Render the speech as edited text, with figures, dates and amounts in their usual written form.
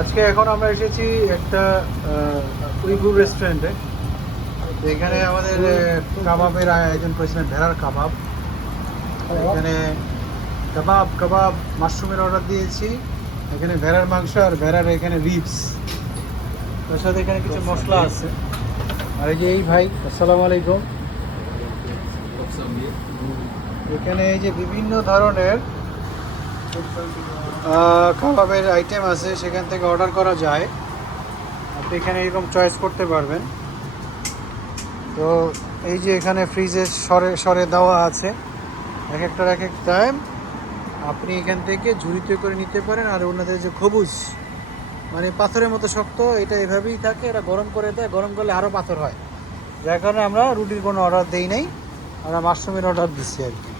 আজকে এখন আমরা এসেছি একটা উইগুর রেস্টুরেন্টে। এখানে আমাদের কাবাবের আয়োজন করেছিলেন, ভেড়ার কাবাব। এখানে কাবাব কাবাব মাশরুমের অর্ডার দিয়েছি। এখানে ভেড়ার মাংস আর ভেড়ার এখানে রিবস, তার সাথে এখানে কিছু মশলা আছে। আর এই যে এই ভাই, আসসালামু আলাইকুম। এখানে এই যে বিভিন্ন ধরনের কাবাবের আইটেম আছে, সেখান থেকে অর্ডার করা যায়। আপনি এখানে এরকম চয়েস করতে পারবেন। তো এই যে এখানে ফ্রিজে সরে সরে দেওয়া আছে, এক একটার এক এক টাইম। আপনি এখান থেকে ঝুড়িতে করে নিতে পারেন। আর ওনাদের যে খবুজ, মানে পাথরের মতো শক্ত, এটা এভাবেই থাকে। এরা গরম করে দেয়, গরম করলে আরও পাথর হয়। যার কারণে আমরা রুটির কোনো অর্ডার দেই নাই, আমরা মাশরুমের অর্ডার দিচ্ছি আর কি।